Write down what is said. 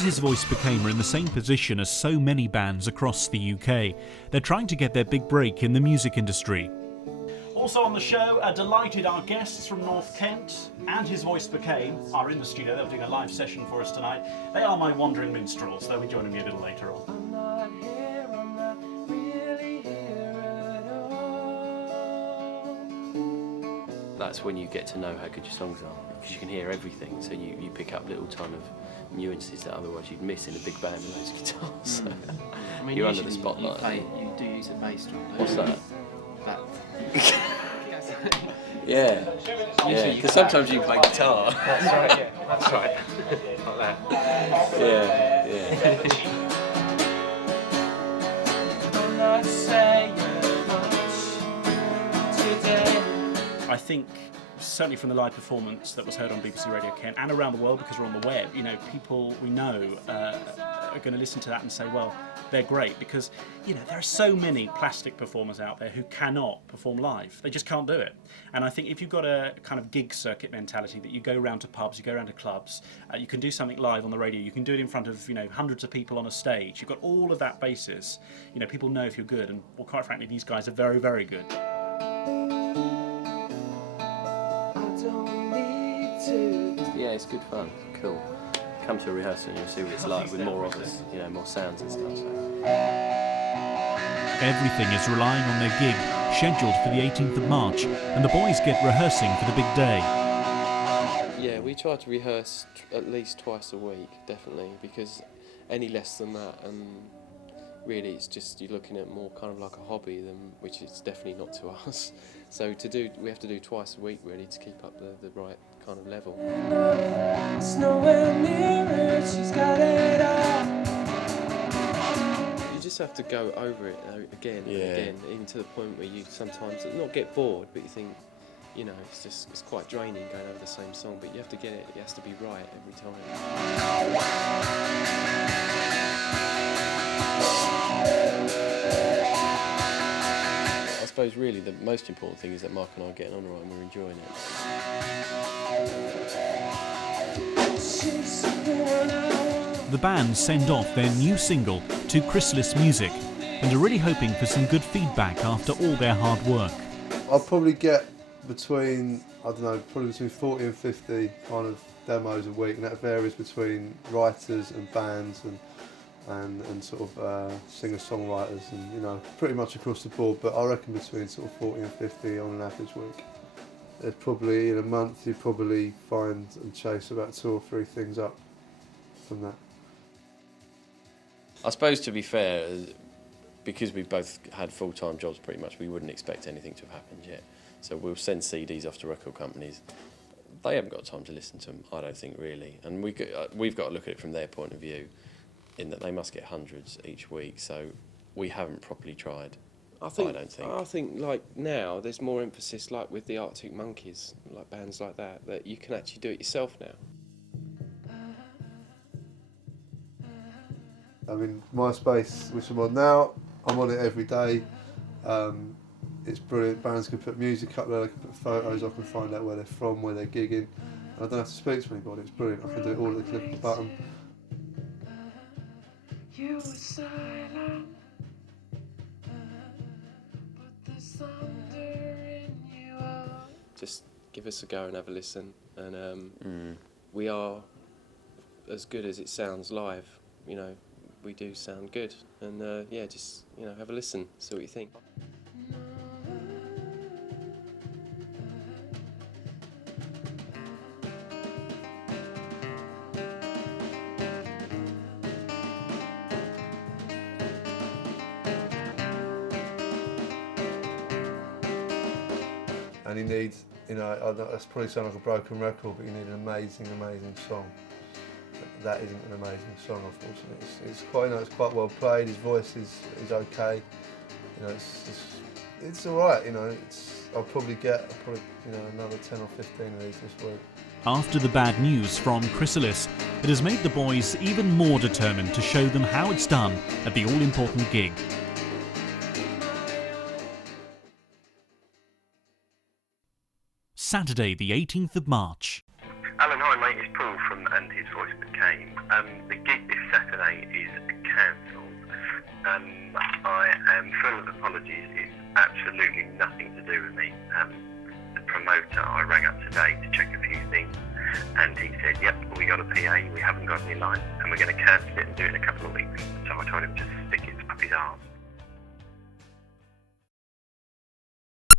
and His Voice Became are in the same position as so many bands across the UK. They're trying to get their big break in the music industry. Also on the show, delighted our guests from North Kent and His Voice Became are in the studio. They're doing a live session for us tonight. They are my wandering minstrels. They'll be joining me a little later on. I'm not here, I'm not really here at all. That's when you get to know how good your songs are, because you can hear everything, so you pick up little kind of nuances that otherwise you'd miss in a big band with loads of guitars. So I mean, you're under the spotlight. You do use a bass drum. What's that? That. Yeah, yeah, because sometimes you play guitar. That's right, yeah. That's right. Like that. Yeah, yeah. I'm not saying much today. I think, certainly from the live performance that was heard on BBC Radio Kent and around the world, because we're on the web, you know, people we know are going to listen to that and say, well, they're great, because, you know, there are so many plastic performers out there who cannot perform live. They just can't do it. And I think if you've got a kind of gig circuit mentality that you go around to pubs, you go around to clubs, you can do something live on the radio, you can do it in front of, you know, hundreds of people on a stage. You've got all of that basis. You know, people know if you're good, and, well, quite frankly, these guys are very, very good. Yeah, it's good fun. Cool. Come to a rehearsal and you'll see what it's like with more of us, you know, more sounds and stuff. So. Everything is relying on their gig, scheduled for the 18th of March, and the boys get rehearsing for the big day. Yeah, we try to rehearse at least twice a week, definitely, because any less than that, and really it's just you're looking at more kind of like a hobby, than which is definitely not to us. So we have to do twice a week really to keep up the right kind of level. It's nowhere near her, she's got it all. You just have to go over it again and again, even to the point where you sometimes not get bored, but you think, you know, it's quite draining going over the same song, but you have to get it, it has to be right every time. I suppose really the most important thing is that Mark and I are getting on right and we're enjoying it. The band send off their new single to Chrysalis Music and are really hoping for some good feedback after all their hard work. I'll probably get between 40 and 50 kind of demos a week, and that varies between writers and bands and sort of singer-songwriters, and, you know, pretty much across the board, but I reckon between sort of 40 and 50 on an average week. There's probably, in a month, you probably find and chase about 2 or 3 things up from that. I suppose, to be fair, because we've both had full-time jobs pretty much, we wouldn't expect anything to have happened yet. So we'll send CDs off to record companies. They haven't got time to listen to them, I don't think, really. And we've got to look at it from their point of view, in that they must get hundreds each week, so we haven't properly tried. I don't think. I think, like, now there's more emphasis, like with the Arctic Monkeys, like bands like that you can actually do it yourself now. I mean, MySpace, which I'm on now, I'm on it every day. It's brilliant. Bands can put music up there, they can put photos, I can find out where they're from, where they're gigging. And I don't have to speak to anybody, it's brilliant. I can do it all at the click of a button. You were silent, but there's thunder in you. Just give us a go and have a listen. And we are as good as it sounds live. You know, we do sound good. And yeah, just, you know, have a listen, see what you think. And you need, you know, that's probably sound like a broken record, but you need an amazing, amazing song. That isn't an amazing song, unfortunately. It's quite, you know, it's quite well played. His voice is okay. You know, it's all right. You know, I'll probably get you know, another 10 or 15 of these this week. After the bad news from Chrysalis, it has made the boys even more determined to show them how it's done at the all-important gig. Saturday, the 18th of March. Alan, hi mate, it's Paul from And His Voice Became. The gig this Saturday is cancelled. I am full of apologies. It's absolutely nothing to do with me. The promoter, I rang up today to check a few things, and he said, yep, we got a PA, we haven't got any lines, and we're going to cancel it and do it in a couple of weeks. So I told him to